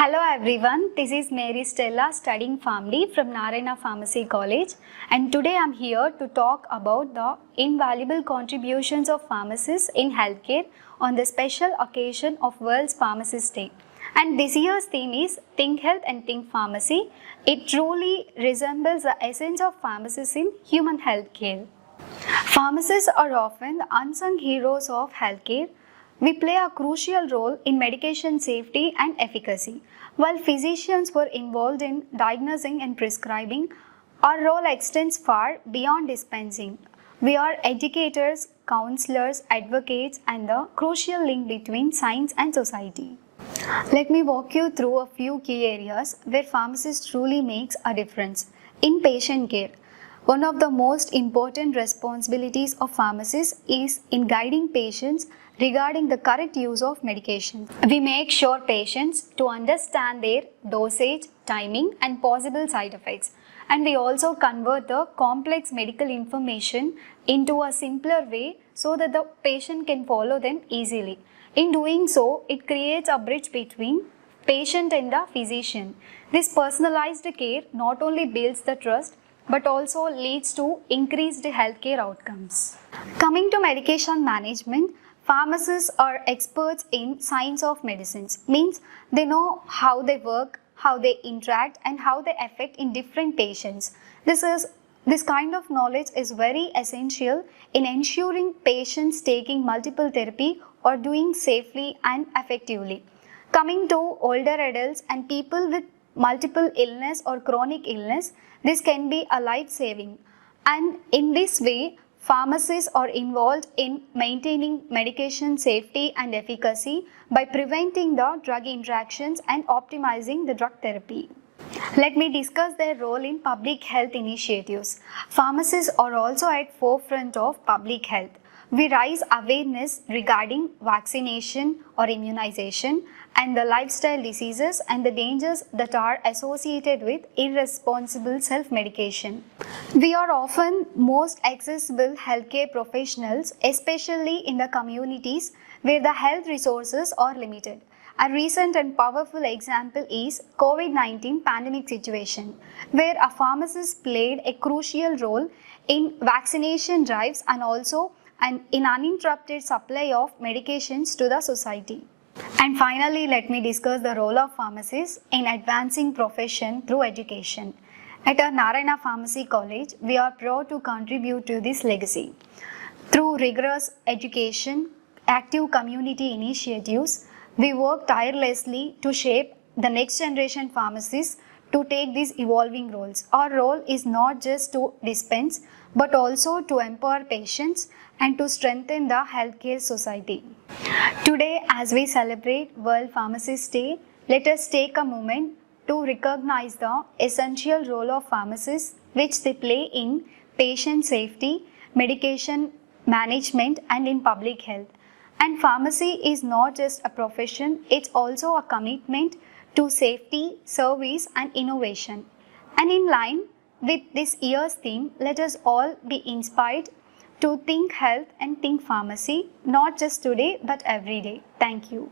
Hello everyone, this is Mary Stella studying Pharmacy from Narayana Pharmacy College, and today I am here to talk about the invaluable contributions of pharmacists in healthcare on the special occasion of World's Pharmacist Day. And this year's theme is Think Health and Think Pharmacy. It truly resembles the essence of pharmacists in human healthcare. Pharmacists are often the unsung heroes of healthcare. We play a crucial role in medication safety and efficacy. While physicians were involved in diagnosing and prescribing, our role extends far beyond dispensing. We are educators, counselors, advocates, and the crucial link between science and society. Let me walk you through a few key areas where pharmacists truly makes a difference. In patient care, one of the most important responsibilities of pharmacists is in guiding patients regarding the correct use of medication. We make sure patients to understand their dosage, timing, and possible side effects. And we also convert the complex medical information into a simpler way so that the patient can follow them easily. In doing so, it creates a bridge between patient and the physician. This personalized care not only builds the trust but also leads to increased healthcare outcomes. Coming to medication management, pharmacists are experts in science of medicines, means they know how they work, how they interact, and how they affect in different patients. This kind of knowledge is very essential in ensuring patients taking multiple therapy or doing safely and effectively. Coming to older adults and people with multiple illness or chronic illness, this can be a life-saving. And in this way, pharmacists are involved in maintaining medication safety and efficacy by preventing the drug interactions and optimizing the drug therapy. Let me discuss their role in public health initiatives. Pharmacists are also at forefront of public health. We raise awareness regarding vaccination or immunization and the lifestyle diseases and the dangers that are associated with irresponsible self-medication. We are often most accessible healthcare professionals, especially in the communities where the health resources are limited. A recent and powerful example is COVID-19 pandemic situation, where a pharmacist played a crucial role in vaccination drives and also in uninterrupted supply of medications to the society. And finally, let me discuss the role of pharmacists in advancing profession through education. At our Narayana Pharmacy College, we are proud to contribute to this legacy. Through rigorous education, active community initiatives, we work tirelessly to shape the next generation pharmacists to take these evolving roles. Our role is not just to dispense, but also to empower patients and to strengthen the healthcare society. Today, as we celebrate World Pharmacist Day, let us take a moment to recognize the essential role of pharmacists which they play in patient safety, medication management, and in public health. And pharmacy is not just a profession, it's also a commitment to safety, service, and innovation. And in line with this year's theme, let us all be inspired to think health and think pharmacy, not just today but every day. Thank you.